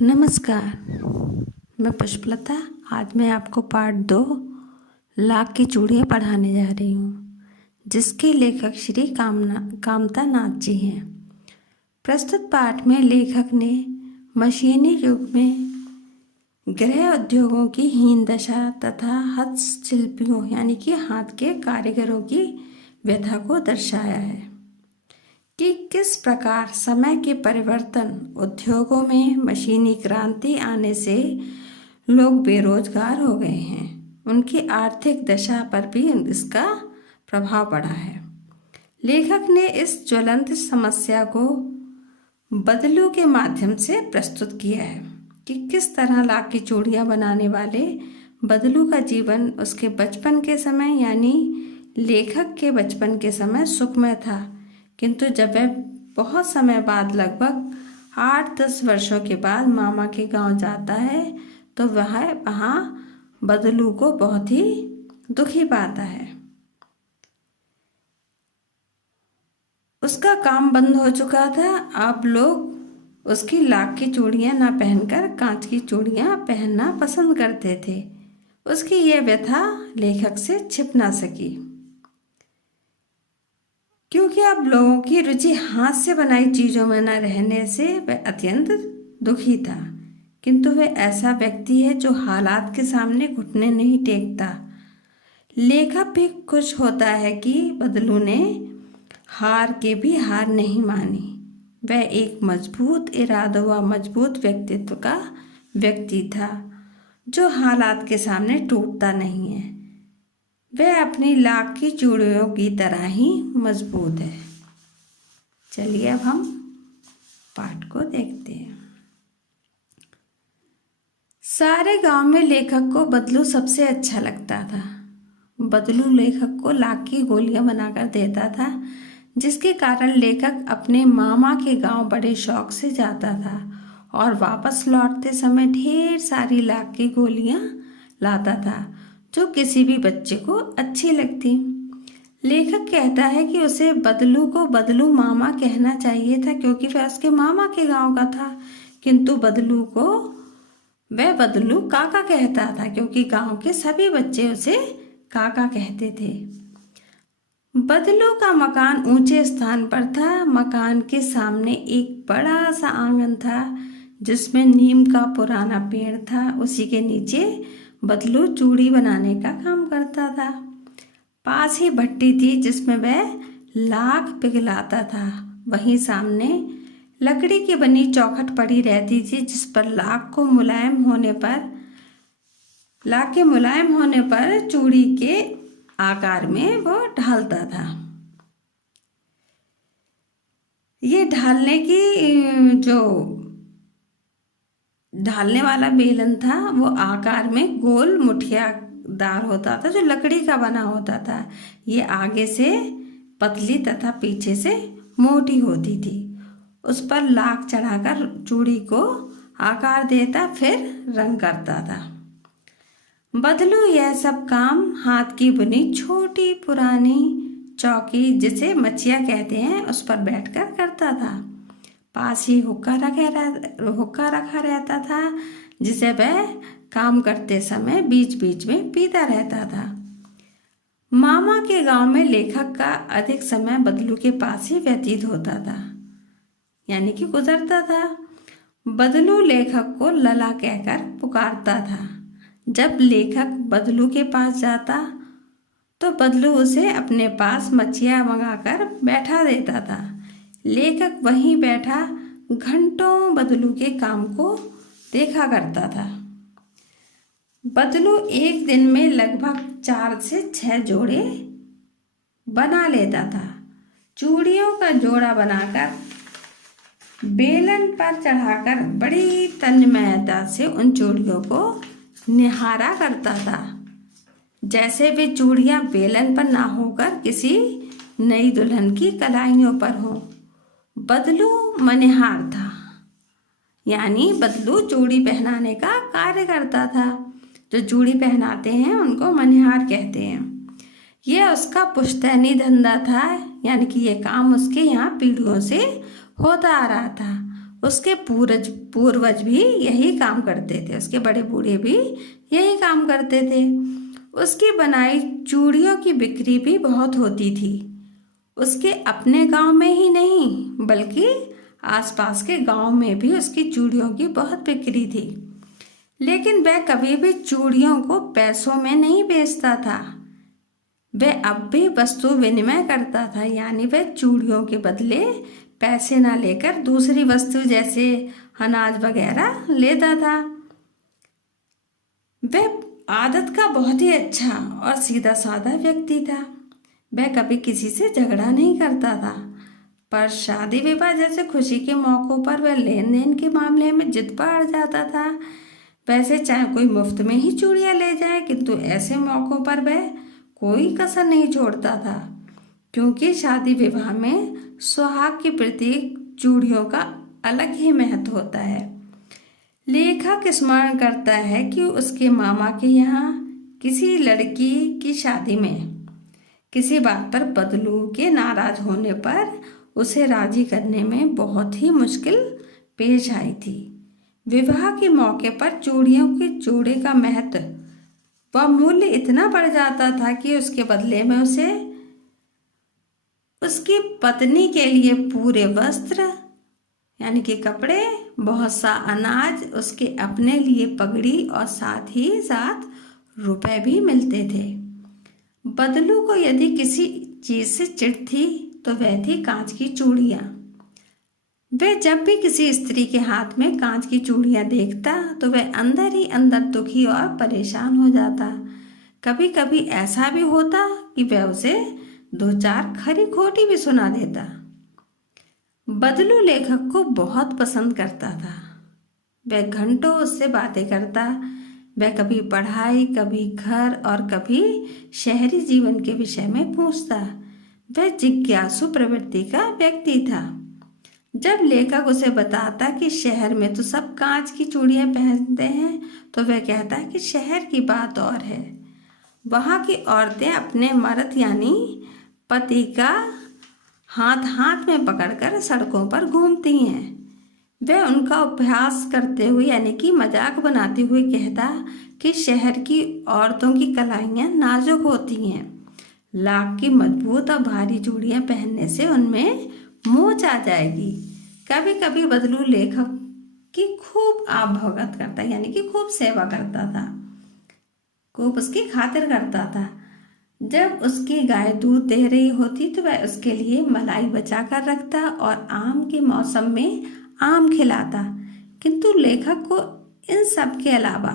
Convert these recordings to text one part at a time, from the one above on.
नमस्कार, मैं पुष्पलता। आज मैं आपको पार्ट 2 लाख की चूड़ियाँ पढ़ाने जा रही हूँ, जिसके लेखक श्री कामता नाथ जी हैं। प्रस्तुत पाठ में लेखक ने मशीनी युग में गृह उद्योगों की हीन दशा तथा हस्तशिल्पियों यानी कि हाथ के कारीगरों की व्यथा को दर्शाया है कि किस प्रकार समय के परिवर्तन, उद्योगों में मशीनी क्रांति आने से लोग बेरोजगार हो गए हैं। उनकी आर्थिक दशा पर भी इसका प्रभाव पड़ा है। लेखक ने इस ज्वलंत समस्या को बदलू के माध्यम से प्रस्तुत किया है कि किस तरह लाख की चूड़ियाँ बनाने वाले बदलू का जीवन उसके बचपन के समय यानी लेखक के बचपन के समय सुखमय था, किंतु जब वह बहुत समय बाद लगभग 8-10 वर्षों के बाद मामा के गांव जाता है तो वहाँ बदलू को बहुत ही दुखी पाता है। उसका काम बंद हो चुका था। अब लोग उसकी लाख की चूड़ियाँ ना पहनकर कांच की चूड़ियाँ पहनना पसंद करते थे। उसकी यह व्यथा लेखक से छिप ना सकी, क्योंकि अब लोगों की रुचि हाथ से बनाई चीज़ों में न रहने से वह अत्यंत दुखी था। किंतु वह ऐसा व्यक्ति है जो हालात के सामने घुटने नहीं टेकता। लेखक भी खुश होता है कि बदलू ने हार के भी हार नहीं मानी। वह एक मजबूत इरादों व मजबूत व्यक्तित्व का व्यक्ति था जो हालात के सामने टूटता नहीं है। वह अपनी लाख की चूड़ियों की तरह ही मजबूत है। चलिए अब हम पाठ को देखते हैं। सारे गांव में लेखक को बदलू सबसे अच्छा लगता था। बदलू लेखक को लाख की गोलियां बनाकर देता था, जिसके कारण लेखक अपने मामा के गांव बड़े शौक से जाता था और वापस लौटते समय ढेर सारी लाख की गोलियां लाता था, जो किसी भी बच्चे को अच्छी लगती। लेखक कहता है कि उसे बदलू को बदलू मामा कहना चाहिए था, क्योंकि वह उसके मामा के गांव का था, किंतु बदलू को वह बदलू काका कहता था, क्योंकि गांव के सभी बच्चे उसे काका कहते थे। बदलू का मकान ऊंचे स्थान पर था। मकान के सामने एक बड़ा सा आंगन था, जिसमें नीम का पुराना पेड़ था। उसी के नीचे बदलू चूड़ी बनाने का काम करता था। पास ही भट्टी थी, जिसमें वह लाख पिघलाता था। वहीं सामने लकड़ी की बनी चौखट पड़ी रहती थी, जिस पर लाख के मुलायम होने पर चूड़ी के आकार में वह ढालता था। ये ढालने वाला बेलन था, वो आकार में गोल मुठियादार होता था, जो लकड़ी का बना होता था। ये आगे से पतली तथा पीछे से मोटी होती थी। उस पर लाख चढ़ाकर चूड़ी को आकार देता, फिर रंग करता था। बदलू यह सब काम हाथ की बुनी छोटी पुरानी चौकी, जिसे मचिया कहते हैं, उस पर बैठकर करता था। पास ही हुक्का रखा रहता था, जिसे वह काम करते समय बीच बीच में पीता रहता था। मामा के गांव में लेखक का अधिक समय बदलू के पास ही व्यतीत होता था, यानी कि गुजरता था। बदलू लेखक को लला कहकर पुकारता था। जब लेखक बदलू के पास जाता तो बदलू उसे अपने पास मचिया मंगाकर बैठा देता था। लेखक वहीं बैठा घंटों बदलू के काम को देखा करता था। बदलू एक दिन में लगभग 4 से 6 जोड़े बना लेता था। चूड़ियों का जोड़ा बनाकर बेलन पर चढ़ाकर बड़ी तन्मयता से उन चूड़ियों को निहारा करता था, जैसे वे चूड़ियाँ बेलन पर ना होकर किसी नई दुल्हन की कलाइयों पर हो। बदलू मनिहार था, यानी बदलू चूड़ी पहनाने का कार्य करता था। जो चूड़ी पहनाते हैं उनको मनिहार कहते हैं। यह उसका पुश्तैनी धंधा था, यानी कि यह काम उसके यहाँ पीढ़ियों से होता आ रहा था। उसके पूर्वज भी यही काम करते थे, उसके बड़े बूढ़े भी यही काम करते थे। उसकी बनाई चूड़ियों की बिक्री भी बहुत होती थी। उसके अपने गांव में ही नहीं बल्कि आसपास के गांव में भी उसकी चूड़ियों की बहुत बिक्री थी। लेकिन वह कभी भी चूड़ियों को पैसों में नहीं बेचता था। वह अब भी वस्तु विनिमय करता था, यानी वह चूड़ियों के बदले पैसे ना लेकर दूसरी वस्तु जैसे अनाज वगैरह लेता था। वह आदत का बहुत ही अच्छा और सीधा साधा व्यक्ति था। वह कभी किसी से झगड़ा नहीं करता था, पर शादी विवाह जैसे खुशी के मौक़ों पर वह लेन देन के मामले में जिद पर अड़ जाता था। वैसे चाहे कोई मुफ्त में ही चूड़ियाँ ले जाए, किंतु ऐसे मौक़ों पर वह कोई कसर नहीं छोड़ता था, क्योंकि शादी विवाह में सुहाग की प्रतीक चूड़ियों का अलग ही महत्व होता है। लेखक स्मरण करता है कि उसके मामा के यहाँ किसी लड़की की शादी में किसी बात पर बदलू के नाराज होने पर उसे राजी करने में बहुत ही मुश्किल पेश आई थी। विवाह के मौके पर चूड़ियों के जोड़े का महत्व व मूल्य इतना बढ़ जाता था कि उसके बदले में उसे उसकी पत्नी के लिए पूरे वस्त्र यानी कि कपड़े, बहुत सा अनाज, उसके अपने लिए पगड़ी और साथ ही साथ रुपए भी मिलते थे। बदलू को यदि किसी चीज़ से चिढ़ थी तो वह थी कांच की चूड़ियाँ। वह जब भी किसी स्त्री के हाथ में कांच की चूड़ियाँ देखता तो वह अंदर ही अंदर दुखी और परेशान हो जाता। कभी कभी ऐसा भी होता कि वह उसे दो चार खरी खोटी भी सुना देता। बदलू लेखक को बहुत पसंद करता था। वह घंटों उससे बातें करता। वह कभी पढ़ाई, कभी घर और कभी शहरी जीवन के विषय में पूछता। वह जिज्ञासु प्रवृत्ति का व्यक्ति था। जब लेखक उसे बताता कि शहर में तो सब कांच की चूड़ियाँ पहनते हैं, तो वह कहता कि शहर की बात और है। वहाँ की औरतें अपने मर्द यानी पति का हाथ हाथ में पकड़कर सड़कों पर घूमती हैं। वह उनका उपहास करते हुए यानी कि मजाक बनाते हुए कहता कि शहर की औरतों की कलाइयाँ नाजुक होती हैं। लाख की मजबूत और भारी चूड़ियाँ पहनने से उनमें मोच आ जाएगी। कभी कभी बदलू लेखक की खूब भगत करता यानी कि खूब सेवा करता था, खूब उसकी खातिर करता था। जब उसकी गाय दूध दे रही होती तो वह उसके लिए मलाई बचा कर रखता और आम के मौसम में आम खिलाता। किंतु लेखक को इन सब के अलावा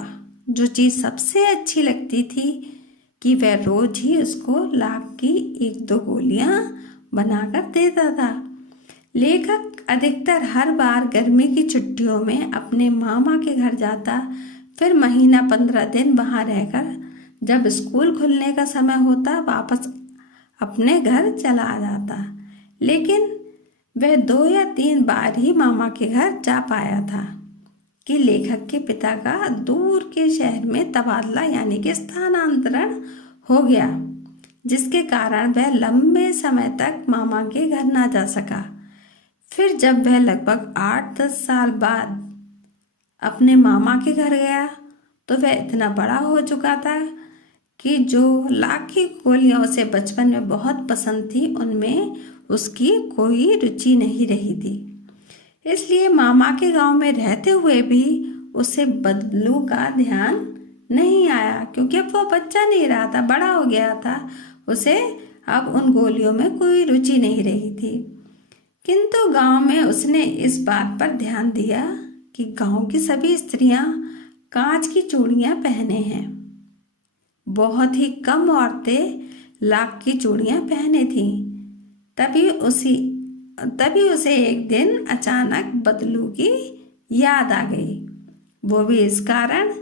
जो चीज़ सबसे अच्छी लगती थी कि वह रोज ही उसको लाख की एक दो गोलियां बनाकर देता था। लेखक अधिकतर हर बार गर्मी की छुट्टियों में अपने मामा के घर जाता, फिर महीना 15 दिन वहाँ रहकर जब स्कूल खुलने का समय होता वापस अपने घर चला जाता। लेकिन वह 2 या 3 बार ही मामा के घर जा पाया था कि लेखक के पिता का दूर के शहर में तबादला यानी कि स्थानांतरण हो गया, जिसके कारण वह लंबे समय तक मामा के घर ना जा सका। फिर जब वह लगभग 8-10 साल बाद अपने मामा के घर गया तो वह इतना बड़ा हो चुका था कि जो लाख की गोलियां उसे बचपन में बहुत पसंद थी उनमें उसकी कोई रुचि नहीं रही थी। इसलिए मामा के गांव में रहते हुए भी उसे बदलू का ध्यान नहीं आया, क्योंकि अब वो बच्चा नहीं रहा था, बड़ा हो गया था। उसे अब उन गोलियों में कोई रुचि नहीं रही थी। किंतु गांव में उसने इस बात पर ध्यान दिया कि गांव की सभी स्त्रियां कांच की चूड़ियां पहने हैं। बहुत ही कम औरतें लाख की चूड़ियां पहने थीं। तभी उसे एक दिन अचानक बदलू की याद आ गई। वो भी इस कारण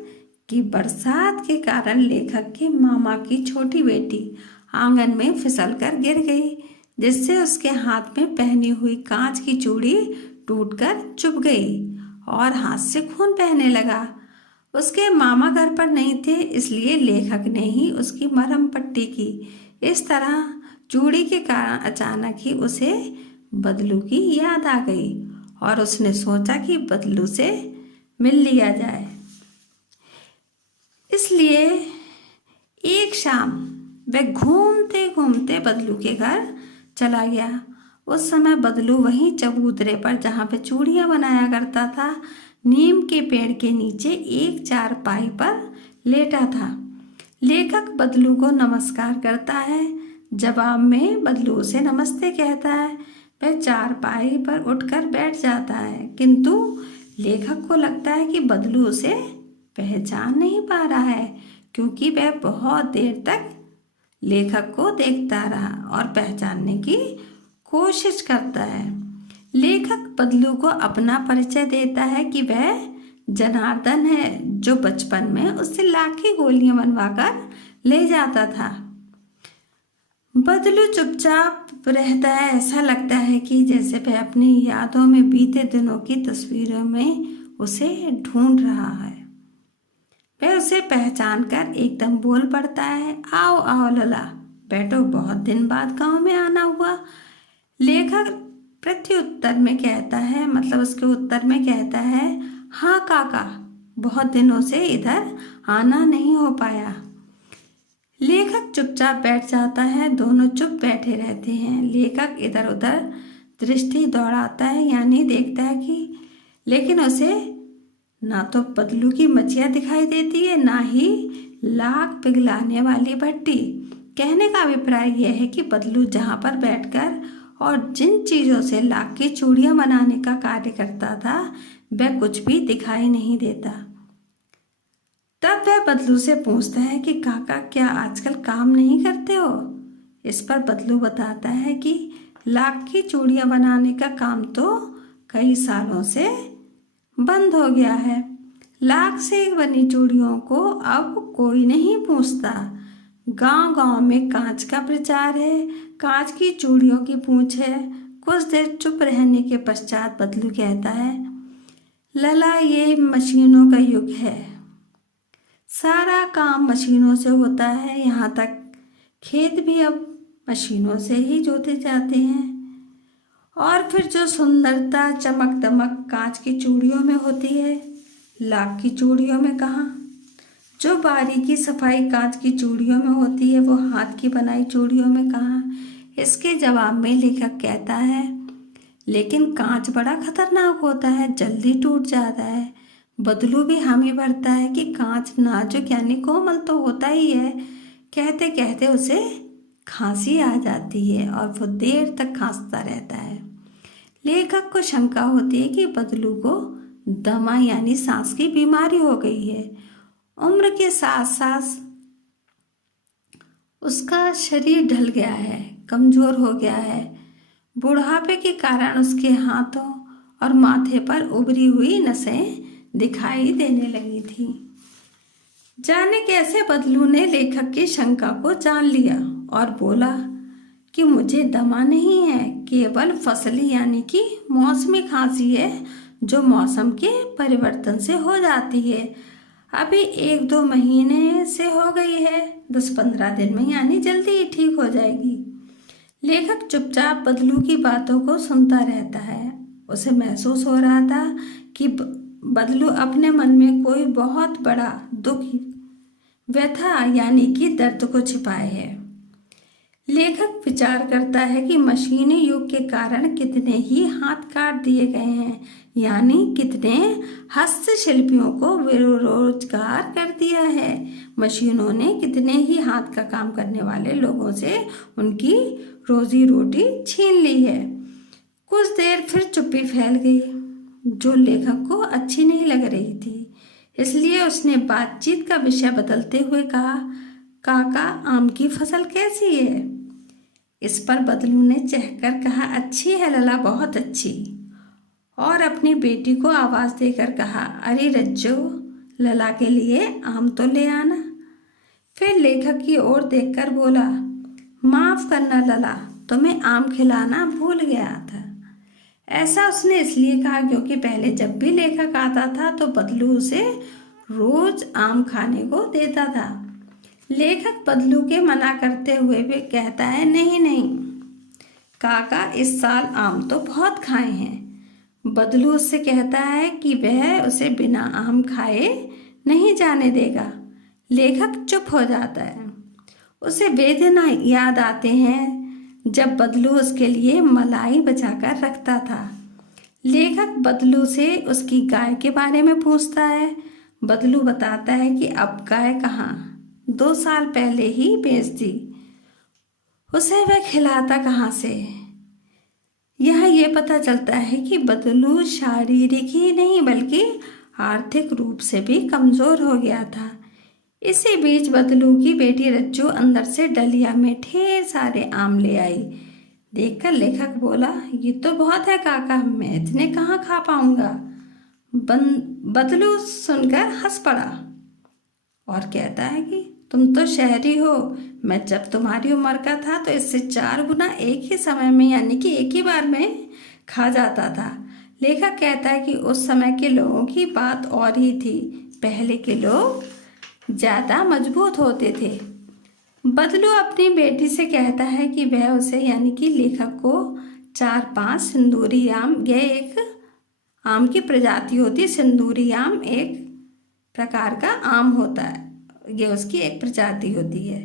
कि बरसात के कारण लेखक के मामा की छोटी बेटी आंगन में फिसलकर गिर गई, जिससे उसके हाथ में पहनी हुई कांच की चूड़ी टूटकर चुभ गई और हाथ से खून बहने लगा। उसके मामा घर पर नहीं थे, इसलिए लेखक ने ही उसकी मरहम पट्टी की। इस तरह चूड़ी के कारण अचानक ही उसे बदलू की याद आ गई और उसने सोचा कि बदलू से मिल लिया जाए। इसलिए एक शाम वह घूमते घूमते बदलू के घर चला गया। उस समय बदलू वहीं चबूतरे पर, जहाँ पे चूड़ियाँ बनाया करता था, नीम के पेड़ के नीचे एक चारपाई पर लेटा था। लेखक बदलू को नमस्कार करता है। जवाब में बदलू उसे नमस्ते कहता है। वह चारपाई पर उठकर बैठ जाता है, किंतु लेखक को लगता है कि बदलू उसे पहचान नहीं पा रहा है, क्योंकि वह बहुत देर तक लेखक को देखता रहा और पहचानने की कोशिश करता है। लेखक बदलू को अपना परिचय देता है कि वह जनार्दन है, जो बचपन में उससे लाठी गोलियां बनवाकर ले जाता था। बदलू चुपचाप रहता है। ऐसा लगता है कि जैसे वह अपनी यादों में बीते दिनों की तस्वीरों में उसे ढूंढ रहा है। वह उसे पहचान कर एकदम बोल पड़ता है, आओ आओ लला, बैठो, बहुत दिन बाद गांव में आना हुआ। लेखक प्रत्युत्तर में कहता है, मतलब उसके उत्तर में कहता है, हाँ काका, बहुत दिनों से इधर आना नहीं हो पाया। लेखक चुपचाप बैठ जाता है। दोनों चुप बैठे रहते हैं। लेखक इधर उधर दृष्टि दौड़ाता है, यानी देखता है कि, लेकिन उसे ना तो बदलू की मचिया दिखाई देती है, ना ही लाख पिघलाने वाली भट्टी। कहने का अभिप्राय यह है कि बदलू जहाँ पर बैठकर और जिन चीज़ों से लाख की चूड़ियाँ बनाने का कार्य करता था, वह कुछ भी दिखाई नहीं देता। तब वह बदलू से पूछता है कि काका, क्या आजकल काम नहीं करते हो? इस पर बदलू बताता है कि लाख की चूड़ियाँ बनाने का काम तो कई सालों से बंद हो गया है। लाख से बनी चूड़ियों को अब कोई नहीं पूछता। गांव-गांव में कांच का प्रचार है, कांच की चूड़ियों की पूछ है। कुछ देर चुप रहने के पश्चात बदलू कहता है, लला, ये मशीनों का युग है। सारा काम मशीनों से होता है। यहाँ तक खेत भी अब मशीनों से ही जोते जाते हैं। और फिर जो सुंदरता, चमक दमक कांच की चूड़ियों में होती है, लाख की चूड़ियों में कहाँ? जो बारीकी सफाई कांच की चूड़ियों में होती है, वो हाथ की बनाई चूड़ियों में कहाँ? इसके जवाब में लेखक कहता है, लेकिन कांच बड़ा खतरनाक होता है, जल्दी टूट जाता है। बदलू भी हामी भरता है कि कांच नाजुक यानी कोमल तो होता ही है। कहते कहते उसे खांसी आ जाती है और वो देर तक खांसता रहता है। लेखक को शंका होती है कि बदलू को दमा यानी सांस की बीमारी हो गई है। उम्र के साथ साथ उसका शरीर ढल गया है, कमजोर हो गया है। बुढ़ापे के कारण उसके हाथों और माथे पर उभरी हुई नसें दिखाई देने लगी थी। जाने कैसे बदलू ने लेखक की शंका को जान लिया और बोला कि मुझे दमा नहीं है, केवल फसली यानी कि मौसमी खांसी है, जो मौसम के परिवर्तन से हो जाती है। अभी 1-2 महीने से हो गई है, 10-15 दिन में, यानी जल्दी ही ठीक हो जाएगी। लेखक चुपचाप बदलू की बातों को सुनता रहता है। उसे महसूस हो रहा था कि बदलू अपने मन में कोई बहुत बड़ा दुख, व्यथा यानी कि दर्द को छिपाए है। लेखक विचार करता है कि मशीनी युग के कारण कितने ही हाथ काट दिए गए हैं, यानी कितने हस्तशिल्पियों को बेरोजगार कर दिया है। मशीनों ने कितने ही हाथ का काम करने वाले लोगों से उनकी रोजी रोटी छीन ली है। कुछ देर फिर चुप्पी फैल गई, जो लेखक को अच्छी नहीं लग रही थी। इसलिए उसने बातचीत का विषय बदलते हुए कहा, काका, आम की फसल कैसी है? इस पर बदलू ने चहकर कहा, अच्छी है लला, बहुत अच्छी। और अपनी बेटी को आवाज़ देकर कहा, अरे रज्जो, लला के लिए आम तो ले आना। फिर लेखक की ओर देखकर बोला, माफ़ करना लला, तुम्हें आम खिलाना भूल गया था। ऐसा उसने इसलिए कहा क्योंकि पहले जब भी लेखक आता था तो बदलू उसे रोज आम खाने को देता था। लेखक बदलू के मना करते हुए भी कहता है, नहीं नहीं काका, इस साल आम तो बहुत खाए हैं। बदलू उससे कहता है कि वह उसे बिना आम खाए नहीं जाने देगा। लेखक चुप हो जाता है। उसे वे दिन याद आते हैं जब बदलू उसके लिए मलाई बचाकर रखता था। लेखक बदलू से उसकी गाय के बारे में पूछता है। बदलू बताता है कि अब गाय कहाँ, 2 साल पहले ही बेच दी। उसे वह खिलाता कहाँ से। यह ये पता चलता है कि बदलू शारीरिक ही नहीं बल्कि आर्थिक रूप से भी कमज़ोर हो गया था। इसी बीच बदलू की बेटी रज्जू अंदर से डलिया में ढेर सारे आम ले आई। देखकर लेखक बोला, ये तो बहुत है काका, मैं इतने कहाँ खा पाऊंगा। बदलू सुनकर हंस पड़ा और कहता है कि तुम तो शहरी हो, मैं जब तुम्हारी उम्र का था तो इससे 4 गुना एक ही समय में यानी कि एक ही बार में खा जाता था। लेखक कहता है कि उस समय के लोगों की बात और ही थी। पहले के लोग ज़्यादा मजबूत होते थे। बदलू अपनी बेटी से कहता है कि वह उसे यानी कि लेखक को 4-5 सिंदूरी आम, यह एक आम की प्रजाति होती। सिंदूरी आम एक प्रकार का आम होता है, ये उसकी एक प्रजाति होती है।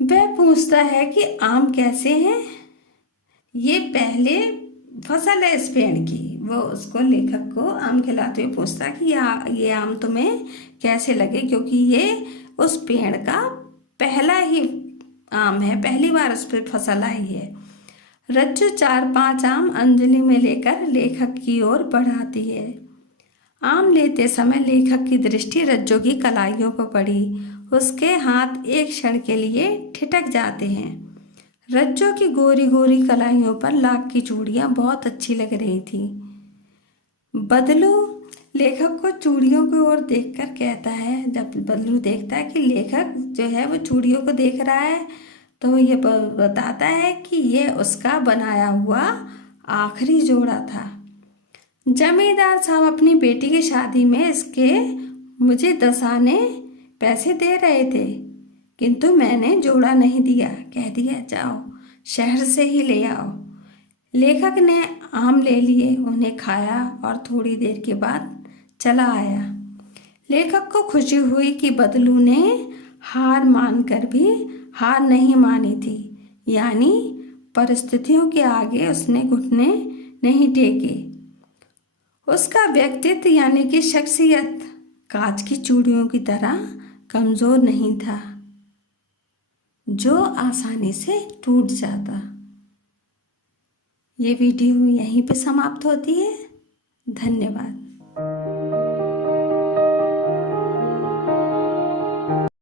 वह पूछता है कि आम कैसे हैं, ये पहले फसल है इस पेड़ की। वो उसको लेखक को आम खिलाते हुए पूछता है कि ये आम तुम्हें कैसे लगे, क्योंकि ये उस पेड़ का पहला ही आम है, पहली बार उस पर फसल आई है। रज्जू 4-5 आम अंजलि में लेकर लेखक की ओर बढ़ाती है। आम लेते समय लेखक की दृष्टि रज्जू की कलाइयों पर पड़ी। उसके हाथ एक क्षण के लिए ठिठक जाते हैं। रज्जू की गोरी गोरी कलाइयों पर लाख की चूड़ियाँ बहुत अच्छी लग रही थी। बदलू लेखक को चूड़ियों की ओर देखकर कहता है, जब बदलू देखता है कि लेखक जो है वो चूड़ियों को देख रहा है तो ये बताता है कि ये उसका बनाया हुआ आखिरी जोड़ा था। जमींदार साहब अपनी बेटी की शादी में इसके मुझे 10 आने पैसे दे रहे थे, किंतु मैंने जोड़ा नहीं दिया, कह दिया जाओ शहर से ही ले आओ। लेखक ने आम ले लिए, उन्हें खाया और थोड़ी देर के बाद चला आया। लेखक को खुशी हुई कि बदलू ने हार मानकर भी हार नहीं मानी थी, यानी परिस्थितियों के आगे उसने घुटने नहीं टेके। उसका व्यक्तित्व यानी कि शख्सियत कांच की चूड़ियों की तरह कमज़ोर नहीं था जो आसानी से टूट जाता। ये वीडियो यहीं पे समाप्त होती है। धन्यवाद।